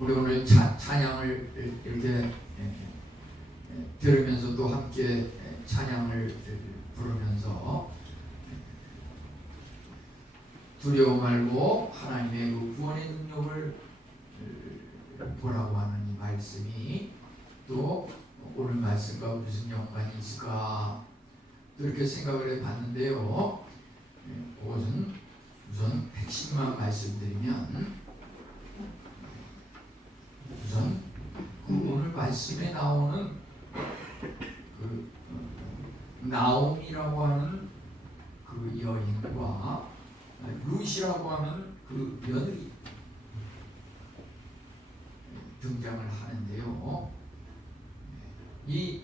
우리 오늘 찬양을 이렇게 들으면서 또 함께 찬양을 부르면서 두려워 말고 하나님의 그 구원의 능력을 보라고 하는 이 말씀이 또 오늘 말씀과 무슨 연관이 있을까 또 이렇게 생각을 해봤는데요. 그것은 우선 핵심만 말씀드리면 우선 그 오늘 말씀에 나오는 그 나옴이라고 하는 그 여인과 룻이라고 하는 그 며느리 등장을 하는데요. 이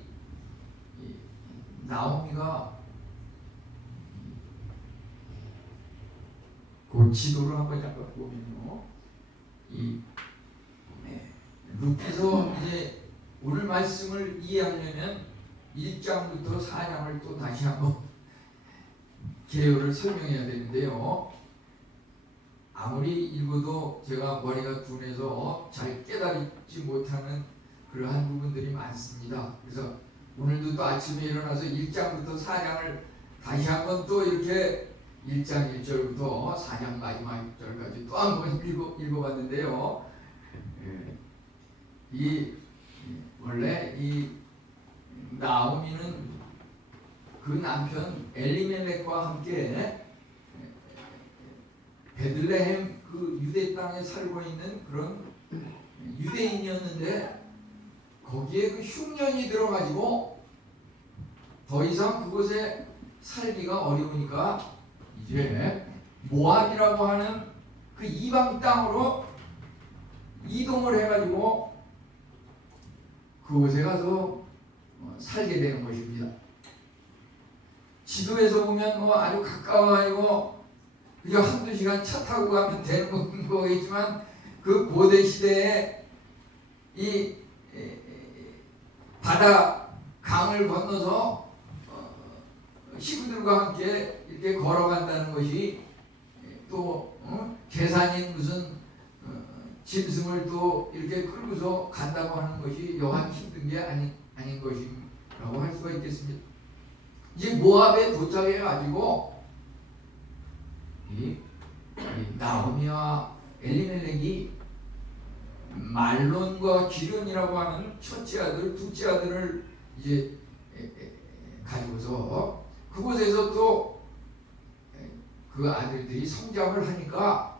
나오미가 그 지도를 한번 잠깐 보면요, 이 룻께서 이제 오늘 말씀을 이해하려면 1장부터 4장을 또 다시 한번 개요를 설명해야 되는데요. 아무리 읽어도 제가 머리가 둔해서 잘 깨달지 못하는 그러한 부분들이 많습니다. 그래서 오늘도 또 아침에 일어나서 1장부터 4장을 다시 한번 또 이렇게 1장 1절부터 4장 마지막 절까지 또 한번 읽어봤는데요. 원래 이 나오미는 그 남편 엘리멜렉과 함께 베들레헴 그 유대 땅에 살고 있는 그런 유대인이었는데 거기에 그 흉년이 들어가지고 더 이상 그곳에 살기가 어려우니까 이제 모압이라고 하는 그 이방 땅으로 이동을 해가지고 그곳에 가서 살게 되는 것입니다. 지도에서 보면 뭐 아주 가까워가지고 그저 한두 시간 차 타고 가면 되는 거겠지만 그 고대 시대에 이 바다 강을 건너서 식구들과 함께 이렇게 걸어간다는 것이 또 계산인 무슨 짐승을 또 이렇게 끌고서 간다고 하는 것이 여간 힘든 게 아닌 것이라고 할 수가 있겠습니다. 이제 모압에 도착해 가지고 이 나오미와 엘리멜렉이 말론과 기륜이라고 하는 첫째 아들, 둘째 아들을 이제 가지고서 그곳에서 또 그 아들들이 성장을 하니까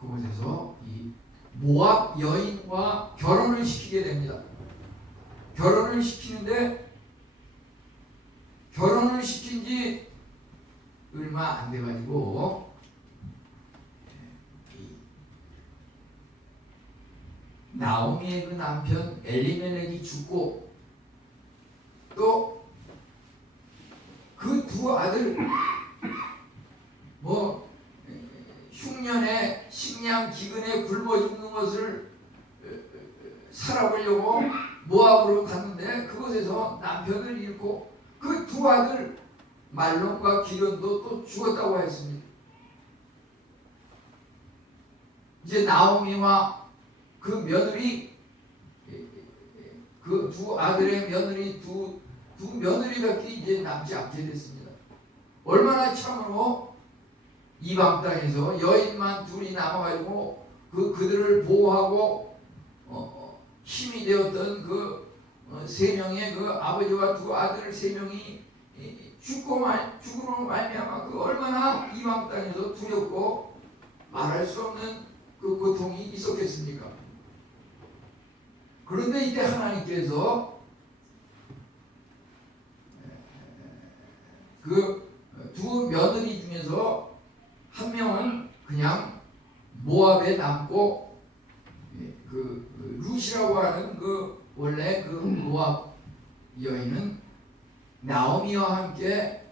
그곳에서 이 모압 여인과 결혼을 시키게 됩니다. 결혼을 시키는데 결혼을 시킨 지 얼마 안 돼가지고 나오미의 그 남편 엘리멜렉이 죽고 또 그 두 아들 뭐 흉년에 식량 기근에 굶어 죽는 것을 살아보려고 모압으로 갔는데 그곳에서 남편을 잃고 그 두 아들 말론과 기련도 또 죽었다고 했습니다. 이제 나오미와 그 며느리 그 두 아들의 며느리 두 며느리밖에 이제 남지 않게 됐습니다. 얼마나 참으로 이방 땅에서 여인만 둘이 남아가지고 그들을 보호하고 힘이 되었던 그 세 명의 그 아버지와 두 아들 세 명이 죽음으로 말미암아 그 얼마나 이방 땅에서 두렵고 말할 수 없는 그 고통이 있었겠습니까? 그런데 이때 하나님께서 그 두 며느리 중에서 한 명은 그냥 모압에 남고 그 룻이라고 하는 그 원래 그 모압 여인은 나오미와 함께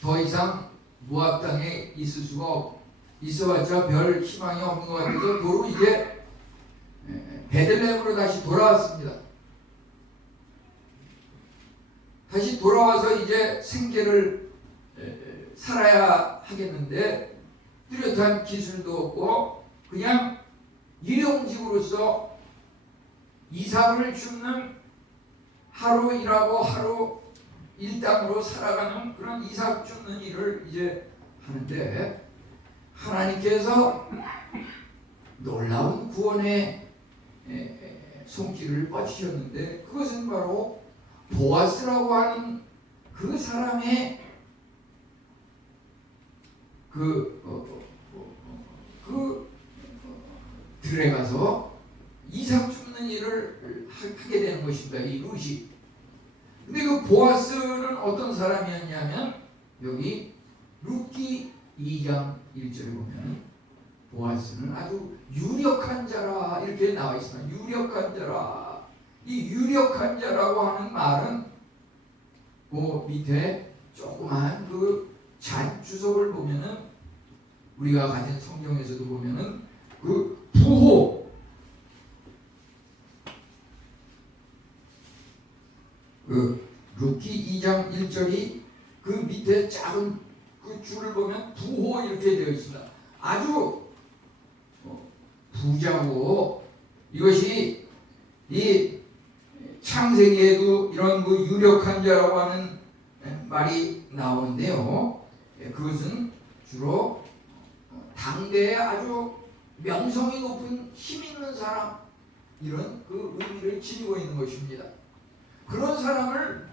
더 이상 모압 땅에 있을 수가 있어봤자 별 희망이 없는 것 같아서 도로 이제 베들레헴으로 다시 돌아왔습니다. 다시 돌아와서 이제 생계를 살아야 하겠는데 뚜렷한 기술도 없고 그냥 일용직으로서 이삭을 줍는 하루 일하고 하루 일당으로 살아가는 그런 이삭 줍는 일을 이제 하는데, 하나님께서 놀라운 구원의 손길을 뻗치셨는데, 그것은 바로 보아스라고 하는 그 사람의 들에 가서 이삭 줍는 일을 하게 되는 것입니다. 이 룻이. 근데 그 보아스는 어떤 사람이었냐면, 여기 룻기 2장 1절에 보면 보아스는 아주 유력한 자라 이렇게 나와 있습니다. 유력한 자라. 이 유력한 자라고 하는 말은 그 밑에 조그만 그 잔주석을 보면은, 우리가 가진 성경에서도 보면은 그 부호, 그 룻기 2장 1절이 그 밑에 작은 그 줄을 보면 부호 이렇게 되어 있습니다. 아주 부자고, 이것이 이 창세기에도 이런 그 유력한 자라고 하는 말이 나오는데요. 그것은 주로 당대에 아주 명성이 높은 힘 있는 사람, 이런 그 의미를 지니고 있는 것입니다. 그런 사람을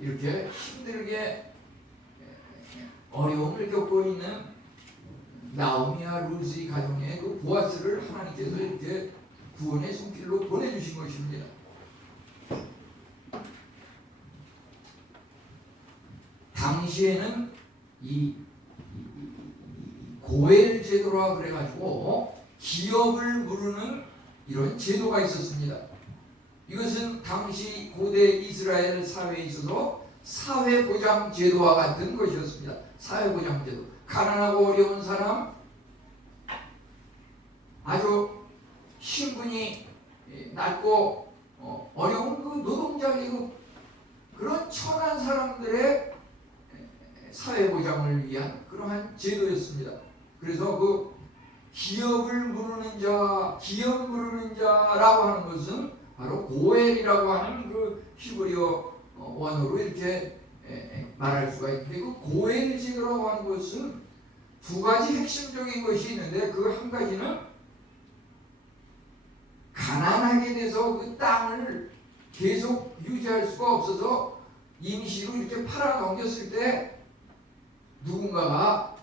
이렇게 힘들게 어려움을 겪고 있는 나오미와 룻의 가정에 그 보아스를 하나님께서 이렇게 구원의 손길로 보내주신 것입니다. 당시에는 이 고엘 제도라 그래가지고 기업을 무르는 이런 제도가 있었습니다. 이것은 당시 고대 이스라엘 사회에 있어서 사회보장 제도와 같은 것이었습니다. 사회보장 제도. 가난하고 어려운 사람, 아주 신분이 낮고 어려운 그 노동자 계급, 그런 천한 사람들의 사회보장을 위한 그러한 제도였습니다. 그래서 그 기업을 무르는 자, 기업 무르는 자라고 하는 것은 바로 고엘이라고 하는 그 히브리어 원어로 이렇게 말할 수가 있는데, 그 고엘 제도라고 하는 것은 두 가지 핵심적인 것이 있는데, 그 한 가지는 가난하게 돼서 그 땅을 계속 유지할 수가 없어서 임시로 이렇게 팔아 넘겼을 때 누군가가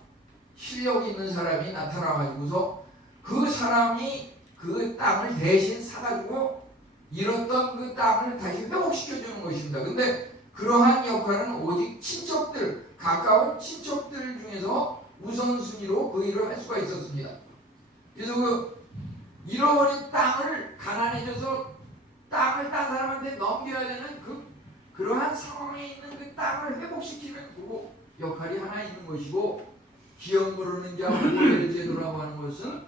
실력 있는 사람이 나타나가지고서 그 사람이 그 땅을 대신 사가지고 잃었던 그 땅을 다시 회복시켜주는 것입니다. 근데 그러한 역할은 오직 친척들, 가까운 친척들 중에서 우선순위로 그 일을 할 수가 있었습니다. 그래서 그 잃어버린 땅을, 가난해져서 땅을 딴 사람한테 넘겨야 되는 그러한 상황에 있는 그 땅을 회복시키는 그 역할이 하나 있는 것이고, 기업 무르는 자 고엘 제도라고 하는 것은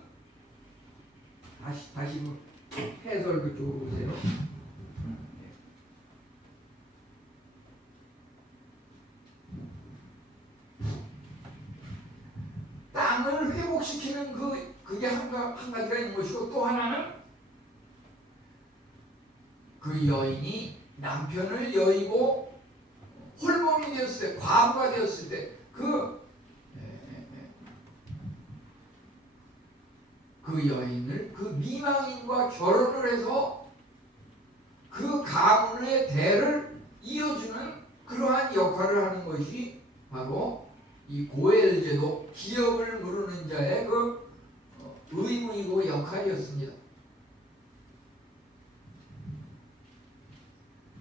다시 해설 그쪽으로 보세요. 땅을 회복시키는 그게 한 가지가 있는 것이고, 또 하나는 그 여인이 남편을 여의고 홀몸이 되었을 때, 과부가 되었을 때 그 여인을 그 미망인과 결혼을 해서 그 가문의 대를 이어주는 그러한 역할을 하는 것이 바로 이 고엘 제도, 기업을 무르는 자의 그 의무이고 역할이었습니다.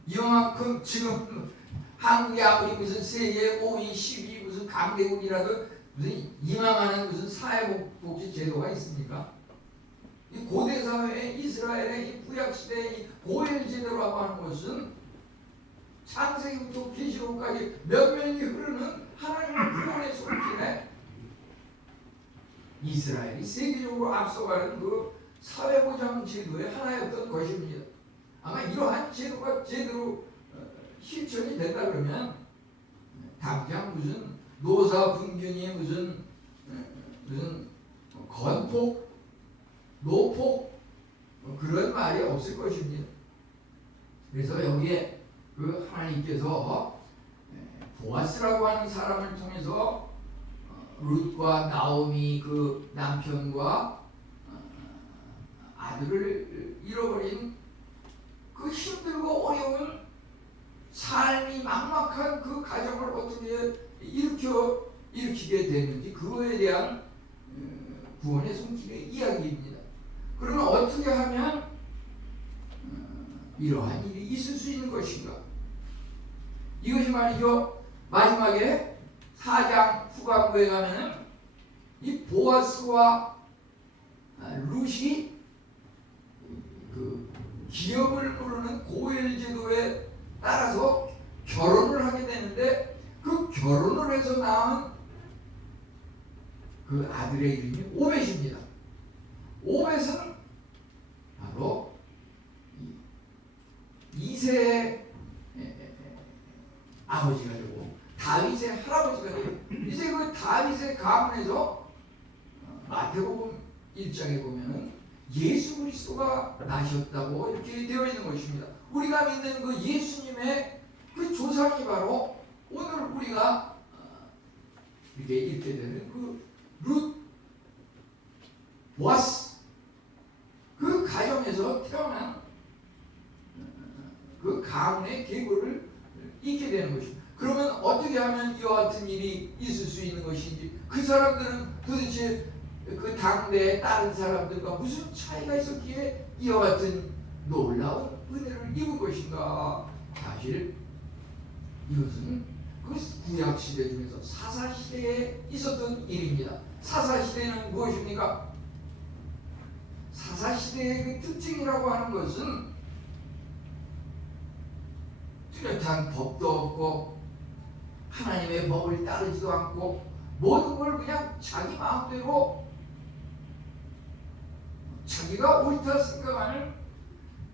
이만큼 지금 한국이 아무리 무슨 세계 5위, 10위 무슨 강대국이라도 무슨 이만한 무슨 사회복지 제도가 있습니까? 이 고대 사회의 이스라엘의 이 구약 시대의 이 고엘 제도라고 하는 것은 창세기부터 계시록까지 몇몇이 흐르는 하나님의 구원의 손길에 이스라엘이 세계적으로 앞서가는 그 사회보장 제도의 하나였던 것입니다. 아마 이러한 제도가 제대로 실천이 된다 그러면 당장 무슨 노사분균이 무슨 건폭, 노폭 그런 말이 없을 것입니다. 그래서 여기에 그 하나님께서 보아스라고 하는 사람을 통해서 룻과 나오미 그 남편과 아들을 잃어버린 그 힘들고 어려운 삶이 막막한 그 가정을 어떻게 일으키게 됐는지 그거에 대한 구원의 손길의 이야기입니다. 그러면 어떻게 하면 이러한 일이 있을 수 있는 것인가? 이것이 말이죠. 마지막에 4장 후반부에 가면은 이 보아스와 룻이 그 기업을 부르는 고엘 제도에 따라서 결혼을 하게 되는데 그 결혼을 해서 낳은 그 아들의 이름이 오벳입니다. 오벳은 바로 이새의 아버지가 되고 다윗의 할아버지가 돼요. 이제 그 다윗의 가문에서 마태복음 1장에 보면은 예수 그리스도가 나셨다고 이렇게 되어 있는 것입니다. 우리가 믿는 그 예수님의 그 조상이 바로 오늘 우리가 이렇게 읽게 되는 그 룻, 보아스 그 가정에서 태어난 그 가문의 계보를 잊게 되는 것입니다. 그러면 어떻게 하면 이와 같은 일이 있을 수 있는 것인지, 그 사람들은 도대체 그 당대의 다른 사람들과 무슨 차이가 있었기에 이와 같은 놀라운 은혜를 입은 것인가? 사실 이것은 그 구약 시대 중에서 사사 시대에 있었던 일입니다. 사사 시대는 무엇입니까? 사사 시대의 그 특징이라고 하는 것은 뚜렷한 법도 없고 하나님의 법을 따르지도 않고 모든 걸 그냥 자기 마음대로 자기가 옳다 생각하는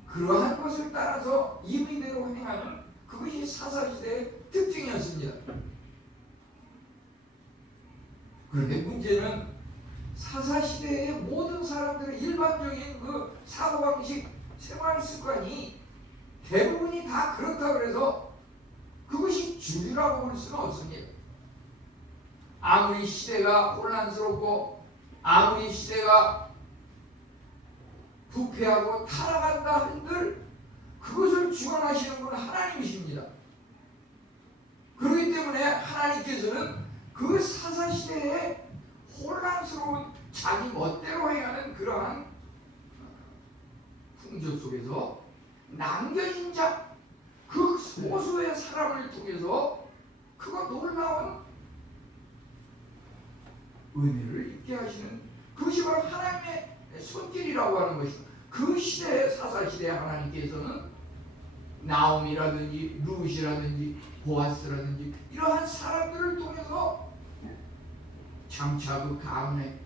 그러한 것을 따라서 임의대로 행하는 그것이 사사시대의 특징이었습니다. 그런데 문제는 사사시대의 모든 사람들의 일반적인 그 사고방식, 생활습관이 대부분이 다 그렇다 그래서 그것이 주류라고 볼 수는 없습니다. 아무리 시대가 혼란스럽고 아무리 시대가 부패하고 타락한다 한들 그것을 주관하시는 분은 하나님이십니다. 그렇기 때문에 하나님께서는 그 사사시대의 혼란스러운 자기 멋대로 행하는 그러한 풍조 속에서 남겨진 자, 그 소수의 사람을 통해서 그가 놀라운 은혜를 입게 하시는 그것이 바로 하나님의 손길이라고 하는 것입니다. 그 시대의 사사시대의 하나님께서는 나옴이라든지 룻이라든지 보아스라든지 이러한 사람들을 통해서 장차 그 가문에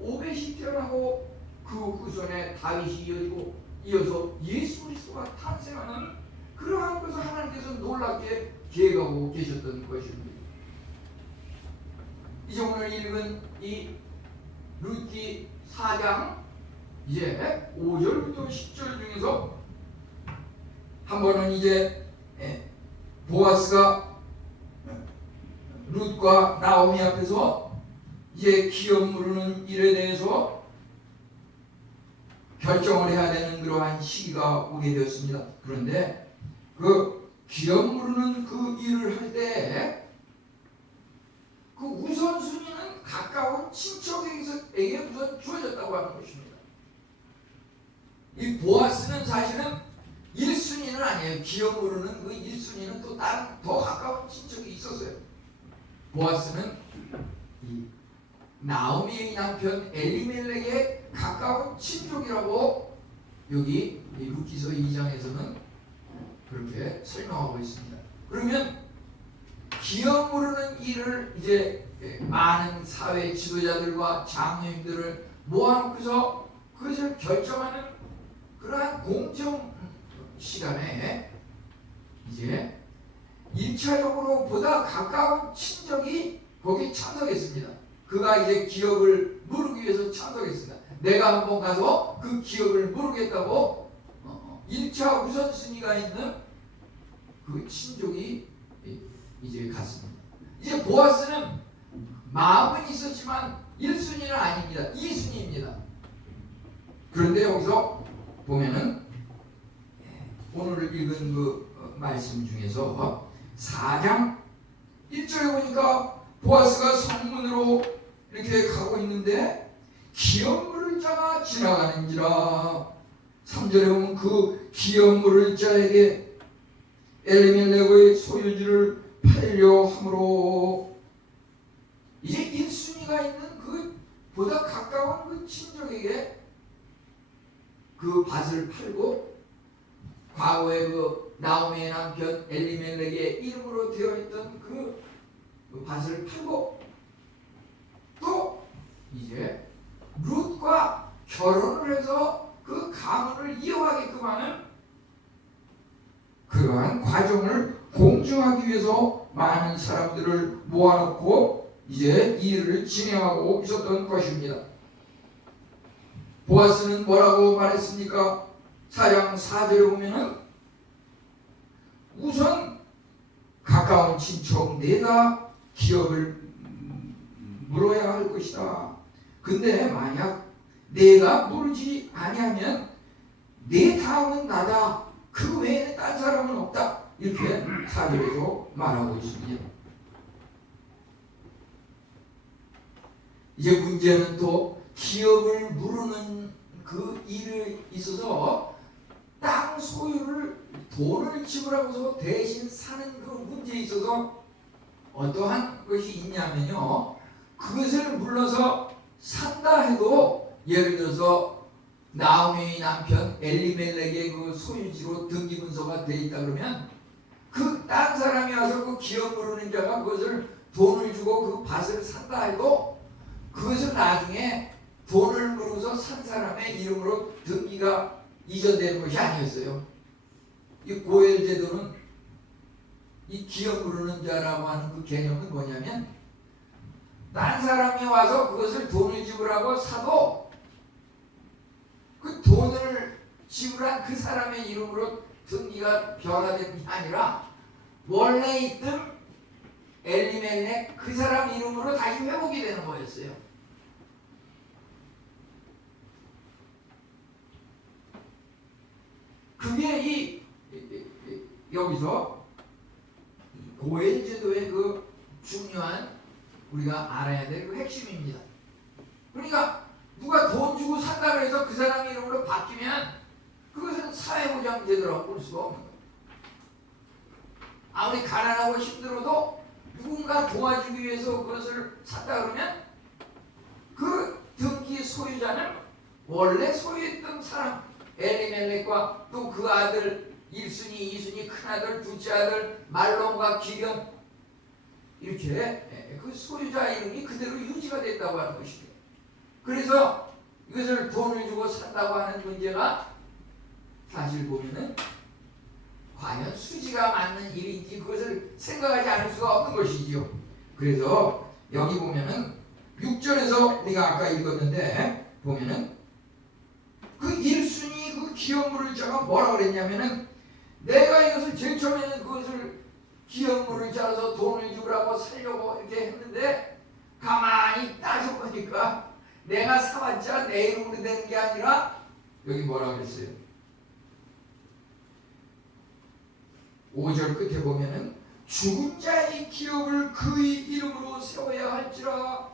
오벳이 태어나고 그 후손에 다윗이 이어지고 이어서 예수 그리스도가 탄생하는 그러한 것을 하나님께서 놀랍게 계획하고 계셨던 것입니다. 이제 오늘 읽은 이 룻기 4장 이제 5절부터 10절 중에서 한 번은 이제 보아스가 룻과 나오미 앞에서 이제 기업 무르는 일에 대해서 결정을 해야 되는 그러한 시기가 오게 되었습니다. 그런데 그 기업 무르는 그 일을 할 때 그 우선순위는 가까운 친척에게 우선 주어졌다고 하는 것입니다. 이 보아스는 사실은 1순위는 아니에요. 기업 무르는 그 1순위는 또 다른 더 가까운 친척이 있었어요. 보아스는 이 나오미의 남편 엘리멜렉의 가까운 친족이라고 여기 룻기서 2장에서는 그렇게 설명하고 있습니다. 그러면 기업 무르는 일을 이제 많은 사회 지도자들과 장로님들을 모아놓고서 그것을 결정하는 그러한 공정 시간에 이제 1차적으로 보다 가까운 친족이 거기 참석했습니다. 그가 이제 기업을 무르기 위해서 참석했습니다. 내가 한번 가서 그 기업을 모르겠다고 1차 우선순위가 있는 그 친족이 이제 갔습니다. 이제 보아스는 마음은 있었지만 1순위는 아닙니다. 2순위입니다. 그런데 여기서 보면은 오늘 읽은 그 말씀 중에서 4장 1절에 보니까 보아스가 성문으로 이렇게 가고 있는데 기업 물을 자가 지나가는지라. 3절에 보면 그 기업 물을 자에게 엘리멜렉의 소유지를 팔려 함으로 이제 1순위가 있는 그 보다 가까운 그 친족에게 그 밭을 팔고 과거에 그 나오미의 남편 엘리멜렉의 이름으로 되어 있던 그 밭을 팔고 또 이제 룻과 결혼을 해서 그 가문을 이어가게끔 하는 그러한 과정을 공증하기 위해서 많은 사람들을 모아놓고 이제 이 일을 진행하고 있었던 것입니다. 보아스는 뭐라고 말했습니까? 4장 4절에 보면은 우선 가까운 친척 내가 기업을 물어야 할 것이다. 근데 만약 내가 물지 아니하면 내 다음은 나다. 그 외에는 딴 사람은 없다. 이렇게 4절에서 말하고 있습니다. 이제 문제는 또 기업을 물으는 그 일에 있어서 땅 소유를 돈을 지불하고서 대신 사는 그 문제에 있어서 어떠한 것이 있냐면요, 그것을 물러서 산다 해도 예를 들어서 나오미의 남편 엘리멜렉의 그 소유지로 등기문서가 돼 있다 그러면 그 딴 사람이 와서 그 기업 물으는 자가 그것을 돈을 주고 그 밭을 산다 해도 그것을 나중에 돈을 물어서 산 사람의 이름으로 등기가 이전되는 것이 아니었어요. 이 고엘 제도는 이 기업 물으는 자라고 하는 그 개념은 뭐냐면 딴 사람이 와서 그것을 돈을 지불하고 사도 그 돈을 지불한 그 사람의 이름으로 등기가 변화되는 게 아니라 원래 있던 엘리멜렉 그 사람 이름으로 다시 회복이 되는 거였어요. 그게 여기서 고엘 제도의 그 중요한 우리가 알아야 될 그 핵심입니다. 그러니까 누가 돈 주고 산다고 해서 그 사람 이름으로 바뀌면 그것은 사회보장 제도라고 볼 수가 없는 거예요. 아무리 가난하고 힘들어도 누군가 도와주기 위해서 그것을 샀다 그러면 그 등기 소유자는 원래 소유했던 사람 엘리멜렉과 또 그 아들 1순위, 2순위, 큰아들, 둘째 아들 말론과 기견 이렇게 그 소유자 이름이 그대로 유지가 됐다고 하는 것이죠. 그래서 이것을 돈을 주고 산다고 하는 문제가 사실 보면은 과연 수지가 맞는 일인지 그것을 생각하지 않을 수가 없는 것이지요. 그래서 여기 보면은 6절에서 우리가 아까 읽었는데 보면은 그 1순위 그 기업 물을 자가 뭐라고 그랬냐면은 내가 이것을 제일 처음에는 그것을 기업 물을 자라서 돈을 지불하고 살려고 이렇게 했는데 가만히 따져보니까 내가 사봤자 내 이름으로 되는 게 아니라 여기 뭐라고 그랬어요? 5절 끝에 보면은 죽은 자의 기업을 그의 이름으로 세워야 할지라.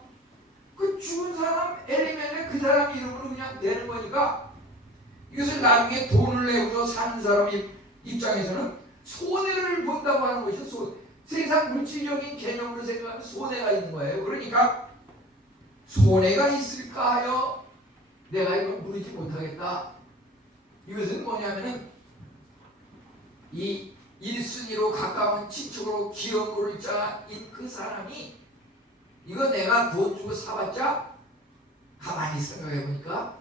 그 죽은 사람 엘리멜렉 그 사람 이름으로 그냥 되는 거니까 이것을 나중에 돈을 내고서 사는 사람 입장에서는 손해를 본다고 하는 것이죠. 세상 물질적인 개념으로 생각하면 손해가 있는 거예요. 그러니까 손해가 있을까 하여 내가 이걸 물지 못하겠다. 이것은 뭐냐면은 이 1순위로 가까운 친척으로 기업 물을 자인 그 사람이 이거 내가 돈 주고 사봤자 가만히 생각해 보니까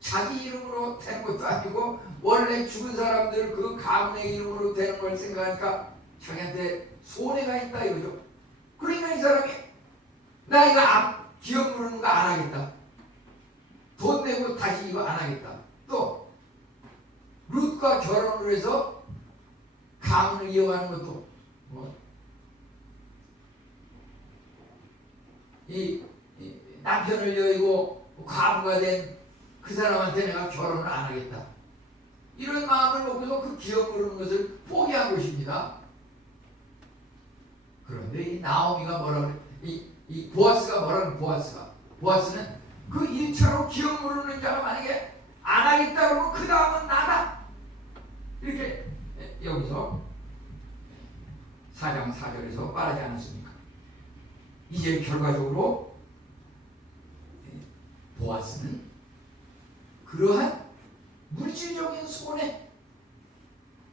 자기 이름으로 된 것도 아니고 원래 죽은 사람들 그 가문의 이름으로 되는 걸 생각하니까 자기한테 손해가 있다 이거죠. 그러니까 이 사람이 나 이거 기업 물는 거 안 하겠다. 돈 내고 다시 이거 안 하겠다. 또 룻과 결혼을 해서 가문을 이어가는 것도 이 남편을 여의고 과부가 된 그 사람한테 내가 결혼을 안 하겠다. 이런 마음을 먹고서 그 기업 부르는 것을 포기한 것입니다. 그런데 이 나오미가 뭐라 그래? 이 보아스가 뭐라 그래? 보아스는 그 1차로 기업 부르는 자가 만약에 안 하겠다 그러면 그 다음은 나다. 이렇게 여기서 4장 4절에서 말하지 않았습니까? 이제 결과적으로 보아스는 그러한 물질적인 손해,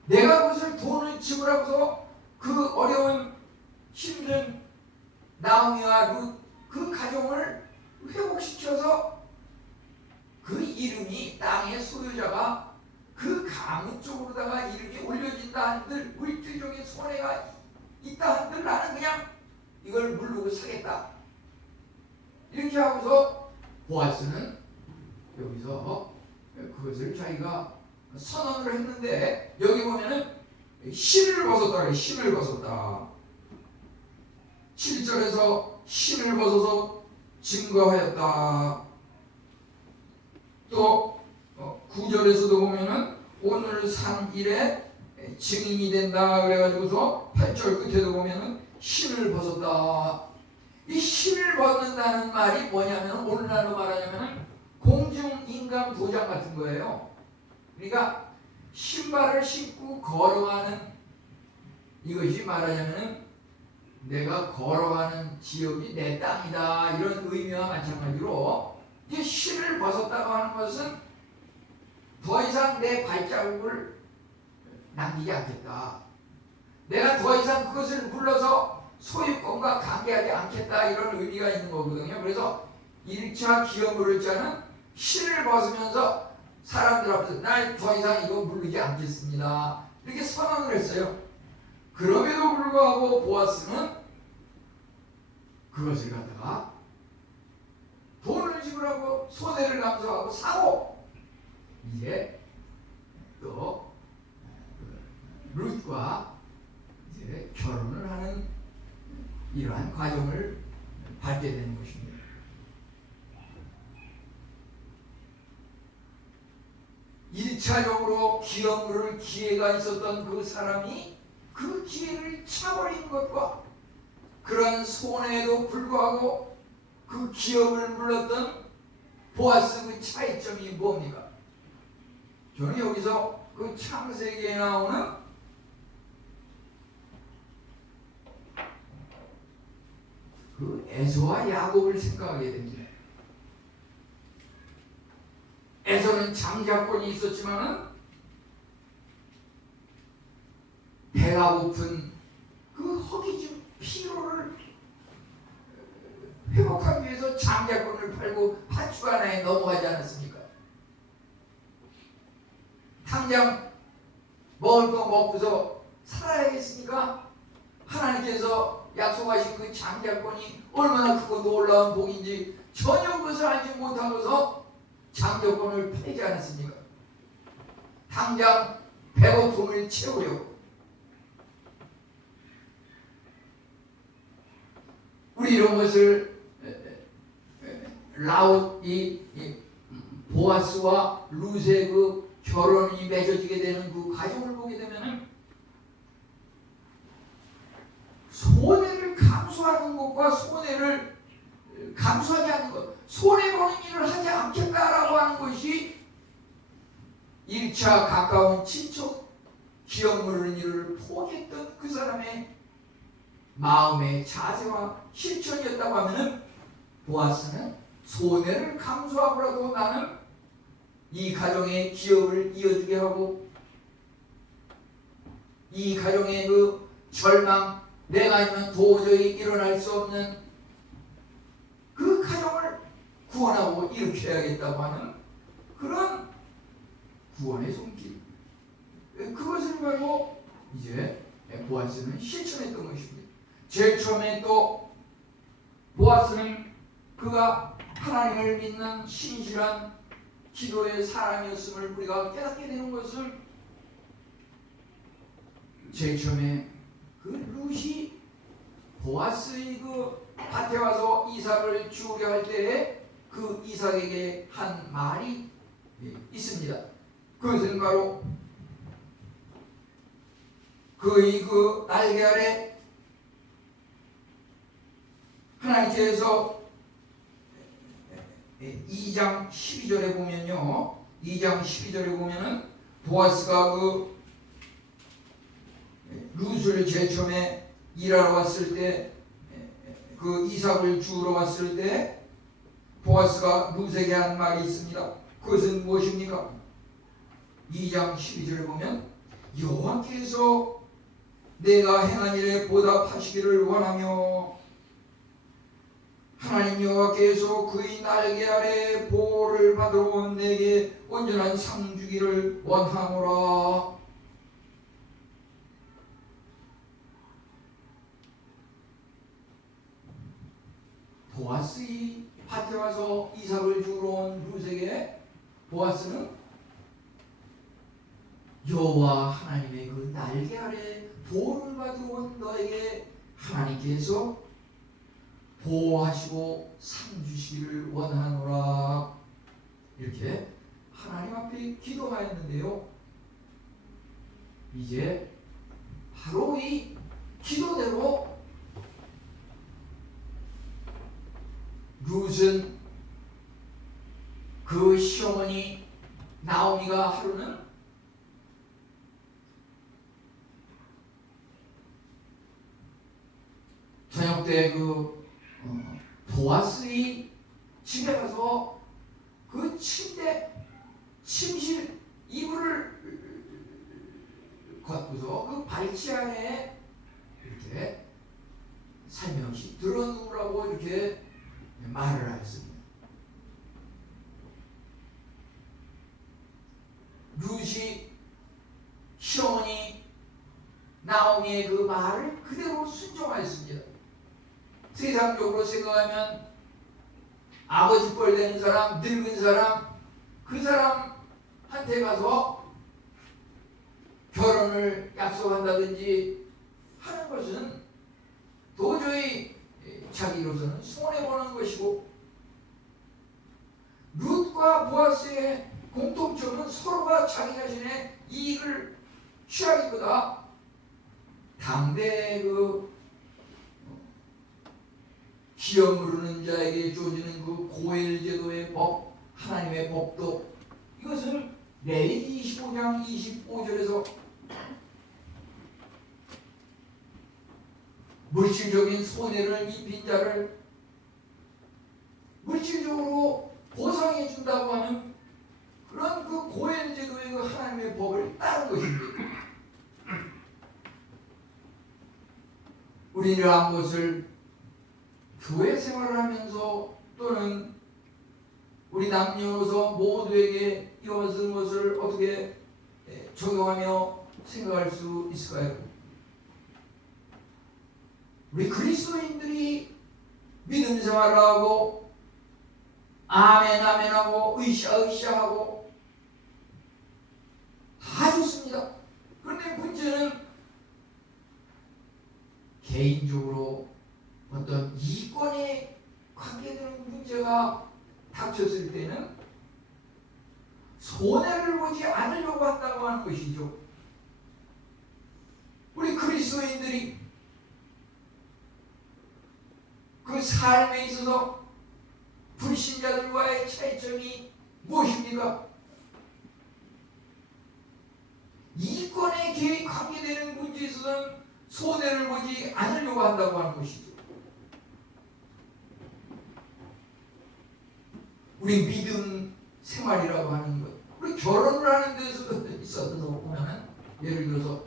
내가 그것을 돈을 지불하고서 그 어려운 힘든 나오미와 룻 그 가정을 회복시켜서 그 이름이 땅의 소유자가 그 가문 쪽으로다가 이름이 올려진다 한들 물질적인 손해가 있다 한들 나는 그냥 이걸 물르고 사겠다. 이렇게 하고서 보아스는 여기서 그것을 자기가 선언을 했는데 여기 보면은 신을 벗었다 그래. 신을 벗었다. 7절에서 신을 벗어서 증거하였다. 또 9절에서도 보면은 오늘 산 일에 증인이 된다 그래가지고서 8절 끝에도 보면은 신을 벗었다. 이 신을 벗는다는 말이 뭐냐면 오늘날로 말하자면 공중인감 도장 같은 거예요. 그러니까 신발을 신고 걸어가는 이것이 말하자면 내가 걸어가는 지역이 내 땅이다 이런 의미와 마찬가지로 이제 신을 벗었다고 하는 것은 더 이상 내 발자국을 남기지 않겠다. 내가 더 이상 그것을 물러서 소유권과 관계하지 않겠다 이런 의미가 있는 거거든요. 그래서 1차 기업 물을 자는 신을 벗으면서 사람들 앞에서 날 더 이상 이거 물르지 않겠습니다. 이렇게 선언을 했어요. 그럼에도 불구하고 보아스는 그것을 갖다가 돈을 지불하고 손해를 감수하고 사고 이제 또 룻과 이제 결혼을 하는 이러한 과정을 밟게 되는 것입니다. 일차적으로 기업 물을 기회가 있었던 그 사람이 그 기회를 차버린 것과 그러한 손해에도 불구하고 그 기업을 물렀던 보아스 그 차이점이 뭡니까? 저는 여기서 그 창세기에 나오는 그 에서와 야곱을 생각하게 됩니다. 에서는 장자권이 있었지만은 배가 고픈 그 허기진 피로를 회복하기 위해서 장자권을 팔고 팥죽 하나에 넘어가지 않았습니까? 당장 먹을 거 먹고서 살아야겠으니까 하나님께서 약속하신 그 장자권이 얼마나 크고 놀라운 복인지 전혀 그것을 알지 못하고서 장자권을 팔지 않았습니까? 당장 배고픔을 채우려고. 우리 이런 것을 이 보아스와 룻의 그 결혼이 맺어지게 되는 그 과정을 보게 되면은 손해를 감수하는 것과 손해를 감수하지 않는 것, 손해보는 일을 하지 않겠다라고 하는 것이 1차 가까운 친척 기업 물는 일을 포기했던 그 사람의 마음의 자세와 실천이었다고 하면은 보아스는 손해를 감수하고라도 나는 이 가정의 기업을 이어주게 하고 이 가정의 그 절망, 내가 아니면 도저히 일어날 수 없는 그 가정을 구원하고 일으켜야겠다고 하는 그런 구원의 손길, 그것을 말고 이제 보아스는 실천했던 것입니다. 제일 처음에 또 보아스는 그가 하나님을 믿는 신실한 기도의 사람이었음을 우리가 깨닫게 되는 것을 제일 처음에 그 룻이 보아스의 그 밭에 와서 이삭을 주우려 할 때에 그 이삭에게 한 말이 있습니다. 그것은 바로 그의 그 날개 아래 하나님께서 2장 12절에 보면요, 2장 12절에 보면은 보아스가 그 룻을 제일 처음에 일하러 왔을 때, 그 이삭을 주우러 왔을 때 보아스가 룻에게 한 말이 있습니다. 그것은 무엇입니까? 2장 12절에 보면 여호와께서 내가 행한 일에 보답하시기를 원하며 하나님 여호와께서 그의 날개 아래 보호를 받으러 온 내게 온전한 상 주기를 원하노라. 보아스의 밭에 와서 이삭을 주우러 온 룻에게 보아스는 여호와 하나님의 그 날개 아래 보호를 받으러 온 너에게 하나님께서 보호하시고 상 주시기를 원하노라. 이렇게 하나님 앞에 기도하였는데요, 이제 바로 이 기도대로 룻은 그 시어머니 나오미가 하루는 저녁 때 그 보아스의 집에 가서 그 침대 침실 이불을 걷고서 그 발치 안에 이렇게 살며시 들어누우라고 이렇게 말을 하였습니다. 룻이 시어머니 나오미의 그 말을 그대로 순종하였습니다. 세상적으로 생각하면 아버지 뻘 되는 사람, 늙은 사람, 그 사람한테 가서 결혼을 약속한다든지 하는 것은 도저히 자기로서는 손해보는 것이고, 룻과 보아스의 공통점은 서로가 자기 자신의 이익을 취하기보다 당대의 그 기업 누르는 자에게 주어지는 그 고엘 제도의 법, 하나님의 법도, 이것을 레위기 25장 25절에서 물질적인 손해를 입힌 자를 물질적으로 보상해 준다고 하는 그런 그 고엘 제도의 그 하나님의 법을 따른 것입니다. 우리는 이러한 것을 교회 생활을 하면서 또는 우리 남녀노소 모두에게 이것은 것을 어떻게 적용하며 생각할 수 있을까요? 우리 그리스도인들이 믿음 생활을 하고 아멘 아멘하고 으쌰으쌰하고 다 좋습니다. 그런데 문제는 개인적으로 어떤 이권에 관계되는 문제가 닥쳤을 때는 손해를 보지 않으려고 한다고 하는 것이죠. 우리 그리스도인들이 그 삶에 있어서 불신자들과의 차이점이 무엇입니까? 이권에 관계되는 문제에 있어서는 손해를 보지 않으려고 한다고 하는 것이죠. 우리 믿음 생활이라고 하는 것, 우리 결혼을 하는 데서 있어도 보면은, 예를 들어서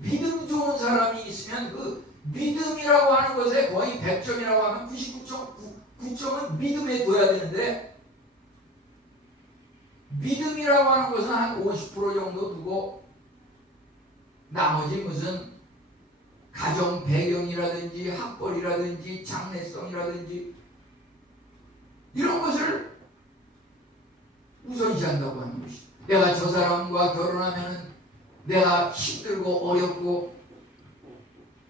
믿음 좋은 사람이 있으면 그 믿음이라고 하는 것에 거의 100점이라고 하면 99.9점은 믿음에 둬야 되는데, 믿음이라고 하는 것은 한 50% 정도 두고 나머지 무슨 가정 배경이라든지 학벌이라든지 장래성이라든지 이런 것을 우선시한다고 하는 것이죠. 내가 저 사람과 결혼하면 내가 힘들고 어렵고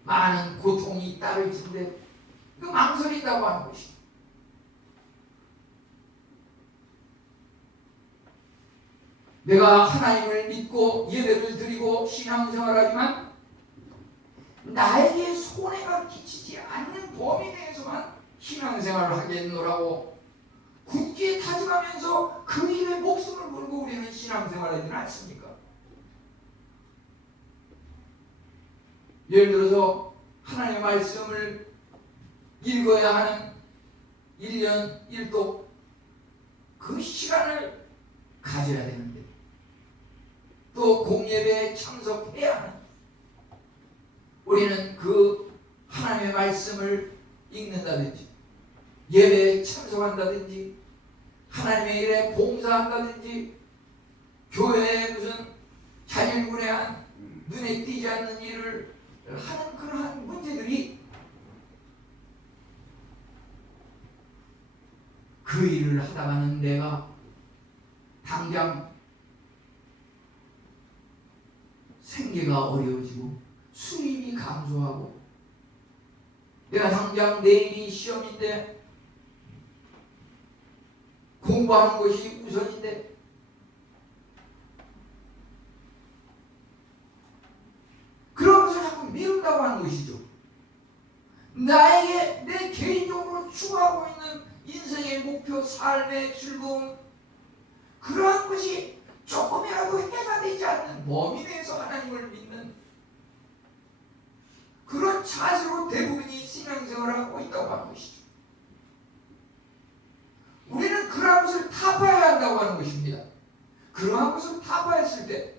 많은 고통이 따를 텐데 그 망설인다고 하는 것이죠. 내가 하나님을 믿고 예배를 드리고 신앙생활하지만 나에게 손해가 끼치지 않는 범위 내에서만 신앙생활을 하겠노라고 굳게 다짐하면서 그 일에 목숨을 걸고 우리는 신앙생활하지는 않습니까? 예를 들어서 하나님의 말씀을 읽어야 하는 1년 1독 그 시간을 가져야 되는데 또 공예배에 참석해야 하는 우리는 그 하나님의 말씀을 읽는다든지 예배에 참석한다든지 하나님의 일에 봉사한다든지 교회에 무슨 자질구레한 눈에 띄지 않는 일을 하는 그러한 문제들이 그 일을 하다가는 내가 당장 생계가 어려워지고 수입이 감소하고 내가 당장 내일이 시험인데 공부하는 것이 우선인데 그러면서 자꾸 미룬다고 하는 것이죠. 나에게 내 개인적으로 추구하고 있는 인생의 목표, 삶의 즐거움 그러한 것이 조금이라도 해가 되지 않는 범위 내에서 하나님을 믿는 그런 자세로 대부분이 신앙생활을 하고 있다고 하는 것이죠. 우리는 그러한 것을 타파해야 한다고 하는 것입니다. 그러한 것을 타파했을 때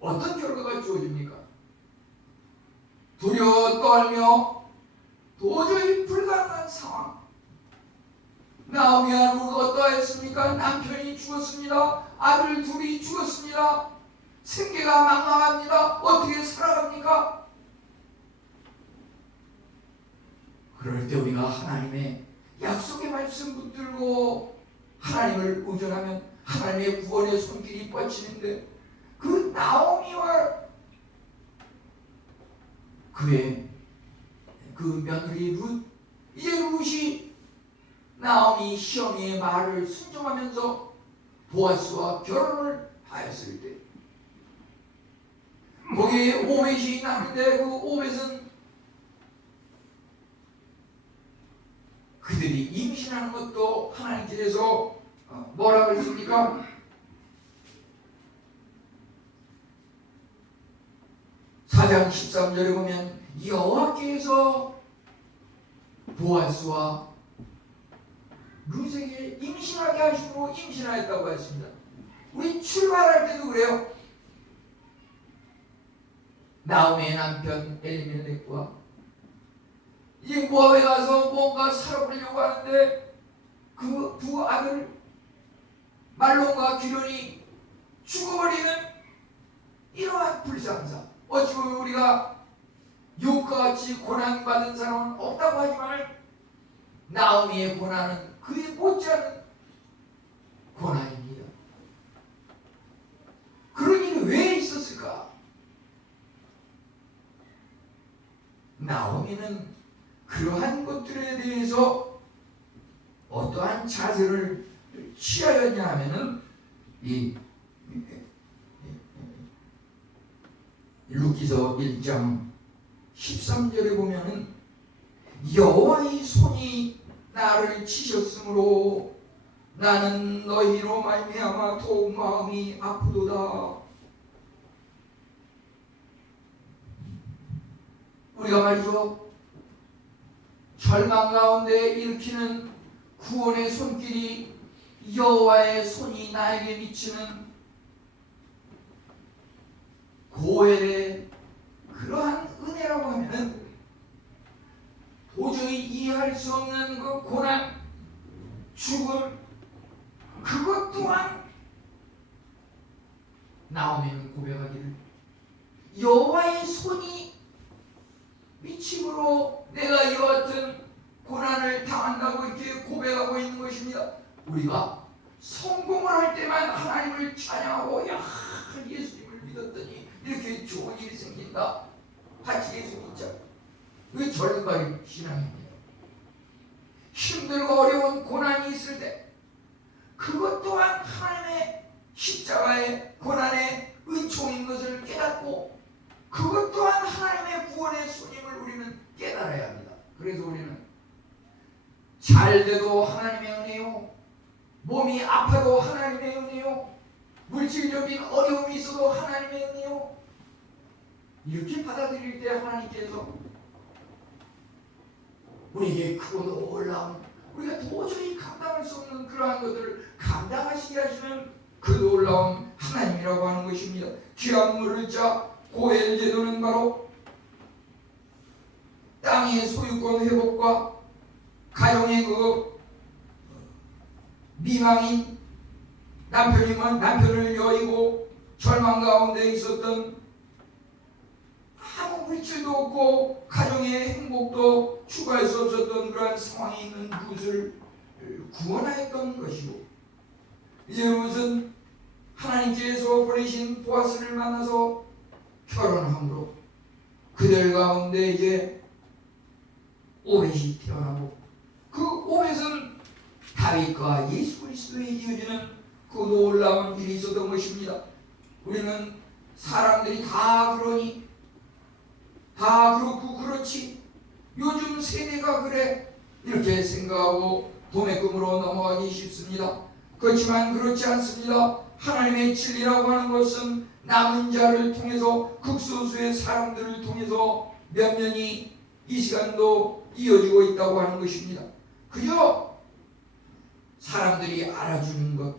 어떤 결과가 주어집니까? 두려워 떨며 도저히 불가능한 상황. 나오미와 룻 어떠했습니까? 남편이 죽었습니다. 아들 둘이 죽었습니다. 생계가 망망합니다. 어떻게 살아갑니까? 그럴 때 우리가 하나님의 약속의 말씀 붙들고 하나님을 의존하면 하나님의 구원의 손길이 뻗치는데 그 나오미와 그의 그 며느리 룻 이제 룻이 나오미 시어미의 말을 순종하면서 보아스와 결혼을 하였을 때 거기에 오벳이 있는데 그 오벳은 그들이 임신하는 것도 하나님께서 뭐라 그랬습니까? 사장 13절에 보면 여호와께서 보아스와 룻에게 임신하게 하심으로 임신하였다고 했습니다. 우리 출발할 때도 그래요. 나오미의 남편 엘리멜렉과 이제 모압에 가서 뭔가 살아보려고 하는데 그 두 아들 말론과 기련이 죽어버리는 이러한 불상사. 어찌 보면 우리가 욥과 같이 고난받은 사람은 없다고 하지만 나오미의 고난은 그에 못지않은 고난입니다. 그런 일이 왜 있었을까? 나오미는 그러한 것들에 대해서 어떠한 자세를 취하였냐 하면은 이 룻기서 1장 13절에 보면은 여호와의 손이 나를 치셨으므로 나는 너희로 말미암아 더욱 마음이 아프도다. 우리가 말이죠 절망 가운데 일으키는 구원의 손길이 여호와의 손이 나에게 미치는 고엘의 그러한 은혜라고 하면은 도저히 이해할 수 없는 그 고난, 죽음, 그것 또한 나오미는 고백하기를 여호와의 손이 미침으로 내가 이와 같은 고난을 당한다고 이렇게 고백하고 있는 것입니다. 우리가 성공을 할 때만 하나님을 찬양하고 야 예수님을 믿었더니 이렇게 좋은 일이 생긴다. 같이 예수 믿자. 이게 절반의 신앙입니다. 힘들고 어려운 고난이 있을 때 그것 또한 하나님의 십자가의 고난의 은총인 것을 깨닫고 그것 또한 하나님의 구원의 손임을 우리는 깨달아야 합니다. 그래서 우리는 잘 돼도 하나님의 은혜요, 몸이 아파도 하나님의 은혜요, 물질적인 어려움이 있어도 하나님의 은혜요, 이렇게 받아들일 때 하나님께서 우리에게 크고 놀라운, 우리가 도저히 감당할 수 없는 그러한 것들을 감당하시게 하시는 그 놀라운 하나님이라고 하는 것입니다. 귀한 물을 자 고엘 제도는 바로 땅의 소유권 회복과 가정의 그 미망인 남편이면 남편을 여의고 절망 가운데 있었던 아무 물질도 없고 가정의 행복도 추구할 수 없었던 그러한 상황에 있는 룻을 구원하였던 것이고, 이제 룻은 하나님께서 보내신 보아스를 만나서 결혼함으로 그들 가운데 이제 오벳이 태어나고, 그 오벳은 다윗과 예수 그리스도에 이어지는 그 놀라운 일이 있었던 것입니다. 우리는 사람들이 다 그러니, 다 그렇고 그렇지, 요즘 세대가 그래, 이렇게 생각하고 도매금으로 넘어가기 쉽습니다. 그렇지만 그렇지 않습니다. 하나님의 진리라고 하는 것은 남은 자를 통해서, 극소수의 사람들을 통해서 몇 년이 이 시간도 이어지고 있다고 하는 것입니다. 그저 사람들이 알아주는 것,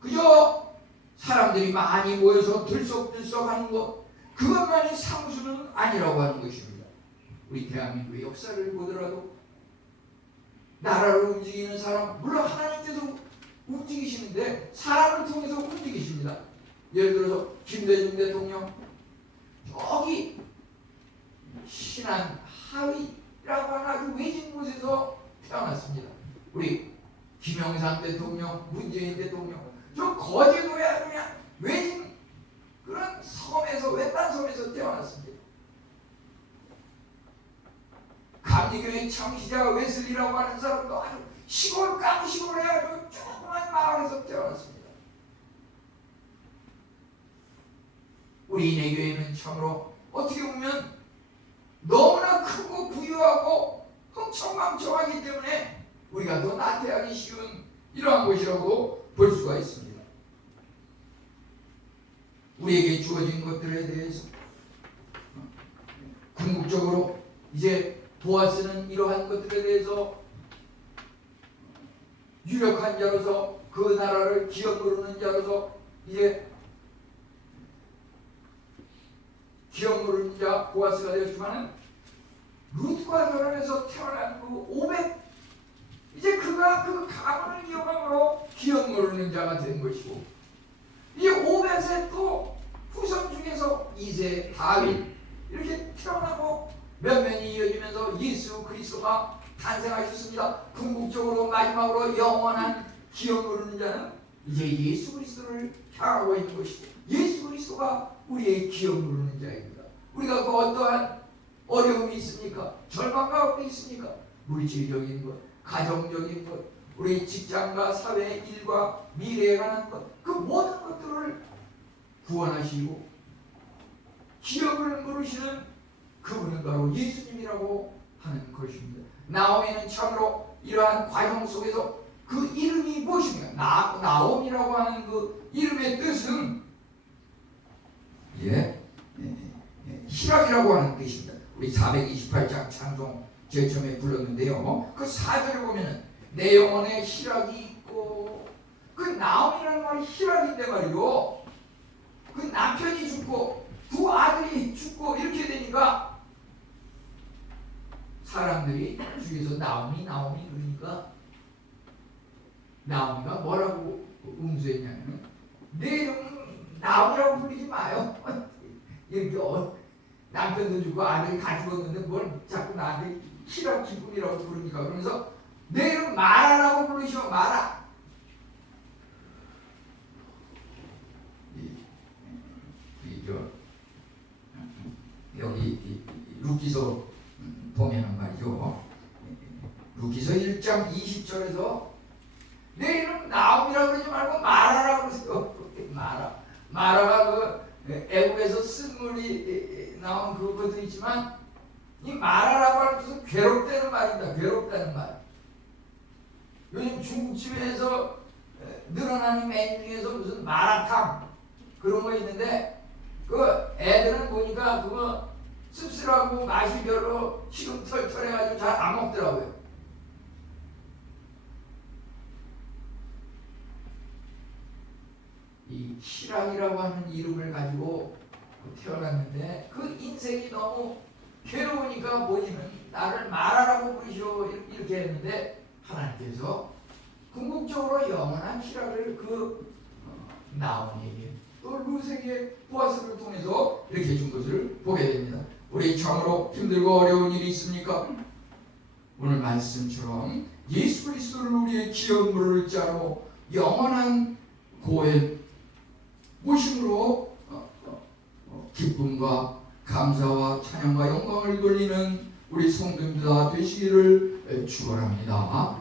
그저 사람들이 많이 모여서 들썩들썩하는 것, 그것만이 상수는 아니라고 하는 것입니다. 우리 대한민국의 역사를 보더라도 나라를 움직이는 사람, 물론 하나님께서 움직이시는데 사람을 통해서 움직이십니다. 예를 들어서 김대중 대통령, 저기 신안 하위라고 하는 아주 외진 곳에서 태어났습니다. 우리 김영삼 대통령, 문재인 대통령, 저 거제도에 아주 그냥 외진 그런 섬에서, 외딴 섬에서 태어났습니다. 감리교회 창시자 웨슬리라고 하는 사람도 아주 시골 깡시골에 아주 조그만 마을에서 태어났습니다. 우리 인해교회는 참으로 어떻게 보면 너무나 크고 부유하고 흥청망청하기 때문에 우리가 더 나태하기 쉬운 이러한 곳이라고 볼 수가 있습니다. 우리에게 주어진 것들에 대해서 궁극적으로 이제 보아스는 이러한 것들에 대해서 유력한 자로서, 그 나라를 기업 모르는 자로서, 이제 기업 모르는 자 보아스가 되었지만은 룻과 결혼해서 태어난 그 오벳, 이제 그가 그 가문을 이어감으로 기업 모르는 자가 된 것이고, 이 오벳의 또 후손 중에서 2세 다윗 이렇게 태어나고 몇 면이 이어지면서 예수 그리스도가 탄생하셨습니다. 궁극적으로 마지막으로 영원한 기업 모르는 자는 이제 예수 그리스도를 향하고 있는 것이고, 예수 그리스도가 우리의 기업 모르는 자입니다. 우리가 그 어떠한 어려움이 있습니까? 절망 가운데 있습니까? 물질적인 것, 가정적인 것, 우리 직장과 사회 일과 미래에 관한 것, 그 모든 것들을 구원하시고 기업을 물으시는 그분은 바로 예수님이라고 하는 것입니다. 나오미는 참으로 이러한 과정 속에서 그 이름이 무엇입니까? 나옴이라고 하는 그 이름의 뜻은 희락이라고 하는 뜻입니다. 우리 428장 찬송 제일 처음에 불렀는데요. 그 4절에 보면은 내 영혼에 희락이 있고, 그 나옴이라는 말이 희락인데 말이요, 그 남편이 죽고 두 아들이 죽고 이렇게 되니까 사람들이 주위에서 나옴이 그러니까 나옴이가 뭐라고 응수했냐면 내 이름 나옴이라고 부르지 마요. 이렇게 남편도 죽고 아들이 다 죽었는데 뭘 자꾸 나한테 희락 기쁨이라고 부릅니까? 그러면서 내 이름 마라라고 부르시오. 마라. 여기 루키서 보면은 말이죠. 루키서 1장 20절에서 내 이름 나옴이라고 그러지 말고 마라라고 그러세요. 마라가 그 애국에서 쓴물이 나온 그것도 있지만 이 마라라고 하는 것은 괴롭다는 말입니다. 괴롭다는 말. 요즘 중국집에서 늘어나는 메뉴 중에서 무슨 마라탕 그런 거 있는데 그 애들은 보니까 그거 씁쓸하고 맛이 별로 시금털털해가지고 잘 안 먹더라고요. 이 희락이라고 하는 이름을 가지고 태어났는데 그 인생이 너무 괴로우니까 본인은 나를 마라라고 부르시오 이렇게 했는데 하나님께서 궁극적으로 영원한 희락을 그 나온에게 또 루세에게 보아스를 통해서 이렇게 준 것을 보게 됩니다. 우리 참으로 힘들고 어려운 일이 있습니까? 오늘 말씀처럼 예수 그리스도를 우리의 기업물을 짜로 영원한 고해 모심으로 기쁨과 감사와 찬양과 영광을 돌리는 우리 성도님들 다 되시기를 축원합니다.